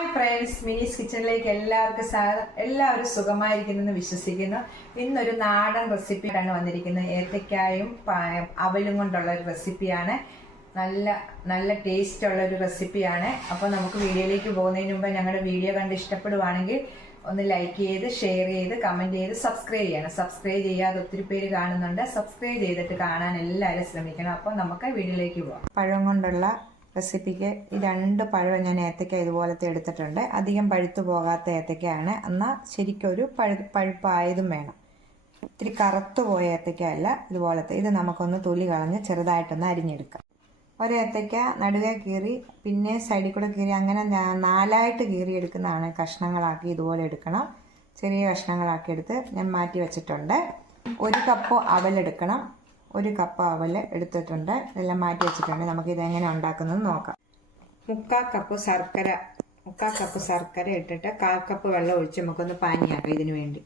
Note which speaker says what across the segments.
Speaker 1: Hi friends മിനീസ് കിച്ചണിലേക്ക് എല്ലാവർക്കും സ്വാഗതം. എല്ലാവരും സുഖമായിരിക്കുന്നെന്ന് വിശ്വസിക്കുന്നു. ഇന്നൊരു നാടൻ റെസിപ്പിയാണ് വന്നിരിക്കുന്നത്. ഏത്തക്കായും അവലും കൊണ്ടുള്ള ഒരു റെസിപ്പിയാണ്. നല്ല നല്ല ടേസ്റ്റ് ഉള്ള ഒരു റെസിപ്പിയാണ്. അപ്പോൾ നമുക്ക് വീഡിയോയിലേക്ക് പോകുന്നതിന് മുമ്പ് ഞങ്ങളുടെ വീഡിയോ കണ്ട് ഇഷ്ടപ്പെടുവാണെങ്കിൽ ഒന്ന് ലൈക്ക് ചെയ്ത് ഷെയർ ചെയ്ത് കമന്റ് ചെയ്ത് സബ്സ്ക്രൈബ് ചെയ്യണം. സബ്സ്ക്രൈബ് ചെയ്യാതെ ഒത്തിരി പേര് കാണുന്നുണ്ട്. സബ്സ്ക്രൈബ് ചെയ്തിട്ട് കാണാൻ എല്ലാവരും ശ്രമിക്കണം. അപ്പോൾ നമുക്ക് വീഡിയോയിലേക്ക് പോകാം പഴം കൊണ്ടുള്ള റെസിപ്പിക്ക് ഈ രണ്ട് പഴം ഞാൻ ഏത്തക്ക ഇതുപോലത്തെ എടുത്തിട്ടുണ്ട്. അധികം പഴുത്തു പോകാത്ത ഏത്തക്കയാണ് എന്നാൽ ശരിക്കൊരു പഴു പഴുപ്പായതും വേണം. ഇത്തിരി കറുത്തു പോയ ഏത്തക്ക അല്ല ഇതുപോലത്തെ. ഇത് നമുക്കൊന്ന് തൊലി കളഞ്ഞ് ചെറുതായിട്ടൊന്ന് അരിഞ്ഞെടുക്കാം. ഒരു ഏത്തയ്ക്ക നടുവേ കീറി പിന്നെ സൈഡിൽ കൂടെ കീറി അങ്ങനെ നാലായിട്ട് കീറി എടുക്കുന്നതാണ് കഷ്ണങ്ങളാക്കി ഇതുപോലെ എടുക്കണം. ചെറിയ കഷ്ണങ്ങളാക്കി എടുത്ത് ഞാൻ മാറ്റി വെച്ചിട്ടുണ്ട്. ഒരു കപ്പ് അവലെടുക്കണം. ഒരു കപ്പ് അവൽ എടുത്തിട്ടുണ്ട്. ഇതെല്ലാം മാറ്റി വെച്ചിട്ടുണ്ട്. നമുക്ക് ഇതെങ്ങനെ ഉണ്ടാക്കുന്നത് നോക്കാം. മുക്കാൽ കപ്പ് ശർക്കര മുക്കാൽ കപ്പ് ശർക്കര ഇട്ടിട്ട് കാൽ കപ്പ് വെള്ളം ഒഴിച്ച് നമുക്കൊന്ന് പാനിയാക്കാം ഇതിനു വേണ്ടി.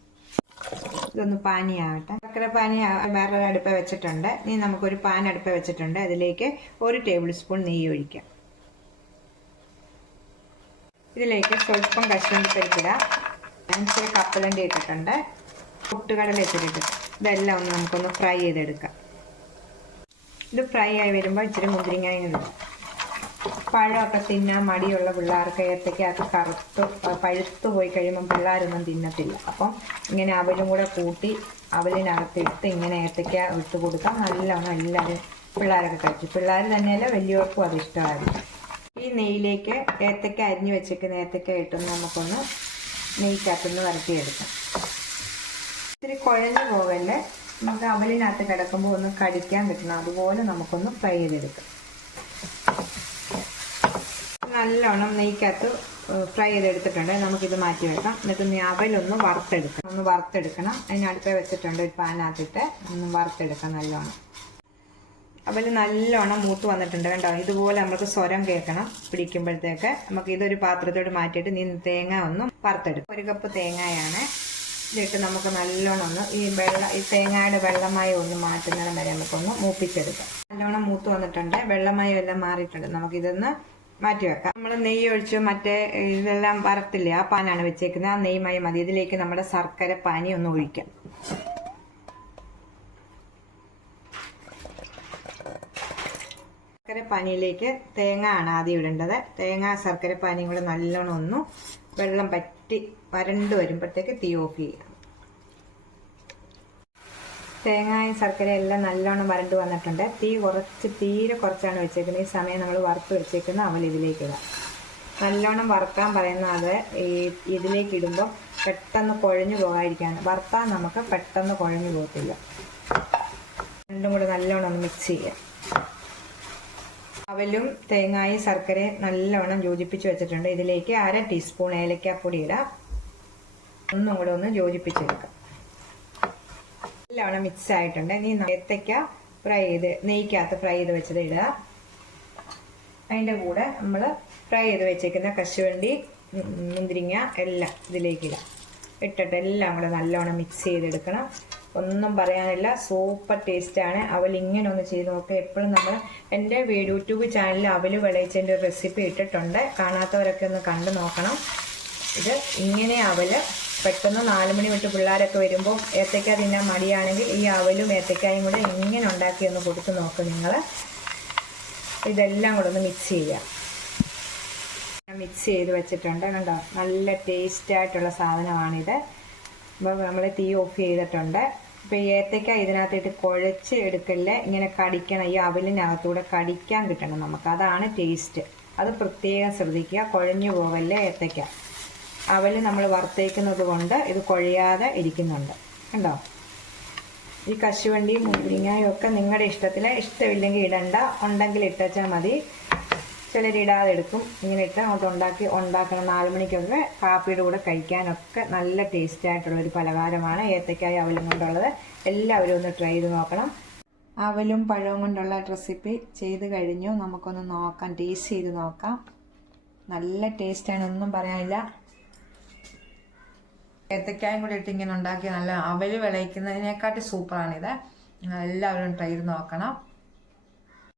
Speaker 1: ഇതൊന്ന് പാനിയാവട്ടെ. ശർക്കര പാനി വേറൊരു അടുപ്പ് വെച്ചിട്ടുണ്ട്. ഇനി നമുക്കൊരു പാൻ അടുപ്പ് വെച്ചിട്ടുണ്ട്. അതിലേക്ക് ഒരു ടേബിൾ സ്പൂൺ നെയ്യ് ഒഴിക്കാം. ഇതിലേക്ക് സ്വല്പം കശുവണ്ടി പരിപ്പിടാം അഞ്ചര കപ്പലണ്ടി ഇട്ടിട്ടുണ്ട്. പൊട്ടുകടല ഇട്ടിട്ടുണ്ട്. ഇതെല്ലാം ഒന്ന് നമുക്കൊന്ന് ഫ്രൈ ചെയ്തെടുക്കാം. ഇത് ഫ്രൈ ആയി വരുമ്പോൾ ഇച്ചിരി മുന്തിരിങ്ങയും ഇടും. പഴമൊക്കെ തിന്നാൻ മടിയുള്ള പിള്ളേർക്ക് ഏത്തയ്ക്ക് അത് കറുത്ത് പഴുത്ത് പോയി കഴിയുമ്പോൾ പിള്ളേരൊന്നും തിന്നത്തില്ല. അപ്പം ഇങ്ങനെ അവലും കൂടെ കൂട്ടി അവലിനകത്ത് ഇട്ട് ഇങ്ങനെ ഏത്തയ്ക്ക ഇട്ട് കൊടുക്കാം നല്ലവണ്ണം എല്ലാവരും പിള്ളേരൊക്കെ കഴിച്ചു പിള്ളേർ തന്നെയല്ല വലിയവർക്കും അത് ഇഷ്ടമായിരുന്നു ഈ നെയ്യിലേക്ക് ഏത്തയ്ക്ക അരിഞ്ഞു വെച്ചേക്കുന്ന ഏത്തയ്ക്ക ഇട്ടൊന്ന് നമുക്കൊന്ന് നെയ്ക്കകത്തുനിന്ന് വരട്ടിയെടുക്കാം. ഇത്തിരി കുഴഞ്ഞു പോകല്ലേ നമുക്ക് അവലിനകത്ത് കിടക്കുമ്പോൾ ഒന്ന് കടിക്കാൻ കിട്ടണം അതുപോലെ നമുക്കൊന്ന് ഫ്രൈ ചെയ്തെടുക്കാം. നല്ലോണം നെയ്ക്കകത്ത് ഫ്രൈ ചെയ്തെടുത്തിട്ടുണ്ട്. നമുക്കിത് മാറ്റി വെക്കാം. എന്നിട്ട് ഇനി അവലൊന്ന് വറുത്തെടുക്കണം. ഒന്ന് വറുത്തെടുക്കണം. അതിനടുത്ത് വെച്ചിട്ടുണ്ട് ഒരു പാനകത്തിട്ട് ഒന്ന് വറുത്തെടുക്കാം നല്ലോണം. അവൽ നല്ലോണം മൂത്ത് വന്നിട്ടുണ്ട് കേട്ടോ ഇതുപോലെ നമുക്ക് സ്വരം കേൾക്കണം പിടിക്കുമ്പോഴത്തേക്ക്. നമുക്ക് ഇതൊരു പാത്രത്തോട് മാറ്റിയിട്ട് നീ തേങ്ങ ഒന്ന് വറുത്തെടുക്കും. ഒരു കപ്പ് തേങ്ങയാണ് ഇതിട്ട് നമുക്ക് നല്ലോണം ഒന്ന് ഈ വെള്ള ഈ തേങ്ങയുടെ വെള്ളമായി ഒന്ന് മാറ്റുന്നിടം വരെ നമുക്കൊന്ന് മൂപ്പിച്ചെടുക്കാം. നല്ലോണം മൂത്ത് വന്നിട്ടുണ്ട്. വെള്ളമായി എല്ലാം മാറിയിട്ടുണ്ട്. നമുക്കിതൊന്ന് മാറ്റി വെക്കാം. നമ്മൾ നെയ്യ് ഒഴിച്ച് മറ്റേ ഇതെല്ലാം വറത്തില്ല ആ പാനാണ് വെച്ചേക്കുന്നത്. ആ നെയ്യ് മയം മതി. ഇതിലേക്ക് നമ്മുടെ ശർക്കര പാനി ഒന്ന് ഒഴിക്കാം. ശർക്കര പാനിയിലേക്ക് തേങ്ങ ആണ് ആദ്യം ഇടേണ്ടത്. തേങ്ങ ശർക്കര പാനിയും കൂടെ നല്ലോണം ഒന്ന് വെള്ളം പറ്റി വരണ്ട് വരുമ്പോഴത്തേക്ക് തീ ഓഫ് ചെയ്യാം. തേങ്ങയും ശർക്കരയും എല്ലാം നല്ലോണം വരണ്ട് വന്നിട്ടുണ്ട്. തീ കുറച്ച് തീരെ കുറച്ചാണ് വെച്ചേക്കുന്നത്. ഈ സമയം നമ്മൾ വറുത്ത് വെച്ചേക്കുന്ന അവൽ ഇതിലേക്ക് ഇടാം. നല്ലോണം വറുക്കാൻ പറയുന്നത് ഈ ഇതിലേക്ക് ഇടുമ്പോൾ പെട്ടെന്ന് കുഴഞ്ഞു പോകാതിരിക്കാണ് വറുത്താൽ നമുക്ക് പെട്ടെന്ന് കുഴഞ്ഞു പോകത്തില്ല. രണ്ടും കൂടെ നല്ലോണം ഒന്ന് മിക്സ് ചെയ്യാം. അവലും തേങ്ങായും ശർക്കരയും നല്ലവണ്ണം യോജിപ്പിച്ച് വെച്ചിട്ടുണ്ട്. ഇതിലേക്ക് അര ടീസ്പൂൺ ഏലക്കാപ്പൊടി ഇടാം. ഒന്നും കൂടെ ഒന്ന് യോജിപ്പിച്ചെടുക്കാം. നല്ലവണ്ണം മിക്സ് ആയിട്ടുണ്ട്. ഇനി ഏത്തയ്ക്ക ഫ്രൈ ചെയ്ത് നെയ്ക്കകത്ത് ഫ്രൈ ചെയ്ത് വെച്ചത് ഇടുക. അതിന്റെ കൂടെ നമ്മൾ ഫ്രൈ ചെയ്ത് വെച്ചേക്കുന്ന കശുവണ്ടി മുന്തിരിങ്ങ എല്ലാം ഇതിലേക്ക് ഇടാം. ഇട്ടിട്ട് എല്ലാം കൂടെ നല്ലവണ്ണം മിക്സ് ചെയ്തെടുക്കണം. ഒന്നും പറയാനില്ല. സൂപ്പർ ടേസ്റ്റാണ് അവൽ ഇങ്ങനെ ഒന്ന് ചെയ്ത് നോക്കുക എപ്പോഴും നമ്മൾ എന്റെ യൂട്യൂബ് ചാനലിൽ അവൽ വിളയിച്ചതിന്റെ റെസിപ്പി ഇട്ടിട്ടുണ്ട്. കാണാത്തവരൊക്കെ ഒന്ന് കണ്ടു നോക്കണം. ഇത് ഇങ്ങനെ അവൽ പെട്ടെന്ന് നാല് മണി വിട്ട് പിള്ളേരൊക്കെ വരുമ്പോൾ ഏത്തക്ക തിന്നാൻ മടിയാണെങ്കിൽ ഈ അവലും ഏത്തയ്ക്കായും കൂടെ ഇങ്ങനെ ഉണ്ടാക്കി ഒന്ന് കൊടുത്ത് നോക്ക് നിങ്ങൾ ഇതെല്ലാം കൂടെ ഒന്ന് മിക്സ് ചെയ്യുക മിക്സ് ചെയ്ത് വെച്ചിട്ടുണ്ട് കണ്ടോ? നല്ല ടേസ്റ്റ് ആയിട്ടുള്ള സാധനമാണിത്. അപ്പോൾ നമ്മൾ തീ ഓഫ് ചെയ്തിട്ടുണ്ട്. ഇപ്പോൾ ഏത്തക്ക ഇതിനകത്തിട്ട് കുഴച്ച് എടുക്കല്ലേ ഇങ്ങനെ കടിക്കണം ഈ അവലിനകത്തൂടെ കടിക്കാൻ കിട്ടണം നമുക്ക്. അതാണ് ടേസ്റ്റ് അത് പ്രത്യേകം ശ്രദ്ധിക്കുക. കുഴഞ്ഞു പോകല്ലേ ഏത്തയ്ക്ക. അവൽ നമ്മൾ വറുത്തേക്കുന്നത് കൊണ്ട് ഇത് കുഴയാതെ ഇരിക്കുന്നുണ്ട്. കണ്ടോ? ഈ കശുവണ്ടിയും മുന്തിരിങ്ങയും ഒക്കെ നിങ്ങളുടെ ഇഷ്ടത്തിൽ ഇഷ്ടമില്ലെങ്കിൽ ഇടണ്ട. ഉണ്ടെങ്കിൽ ഇട്ടച്ചാൽ മതി. ചിലരിടാതെ എടുക്കും ഇങ്ങനെ ഇട്ട് അങ്ങോട്ട് ഉണ്ടാക്കി ഉണ്ടാക്കണം. നാല് മണിക്കൊക്കെ കാപ്പിയുടെ കൂടെ കഴിക്കാനൊക്കെ നല്ല ടേസ്റ്റ് ആയിട്ടുള്ള ഒരു പലഹാരമാണ് ഏത്തക്കായ അവലും കൊണ്ടുള്ളത്. എല്ലാവരും ഒന്ന് ട്രൈ ചെയ്ത് നോക്കണം. അവലും പഴവും കൊണ്ടുള്ള റെസിപ്പി ചെയ്ത് കഴിഞ്ഞു. നമുക്കൊന്ന് നോക്കാം ടേസ്റ്റ് ചെയ്ത് നോക്കാം. നല്ല ടേസ്റ്റാണ് ഒന്നും പറയാനില്ല. ഏത്തക്കായും കൂടി ഇട്ട് ഇങ്ങനെ ഉണ്ടാക്കി നല്ല അവൽ വിളയിക്കുന്നതിനെക്കാട്ടി സൂപ്പറാണിത് എല്ലാവരും ട്രൈ ചെയ്ത് നോക്കണം.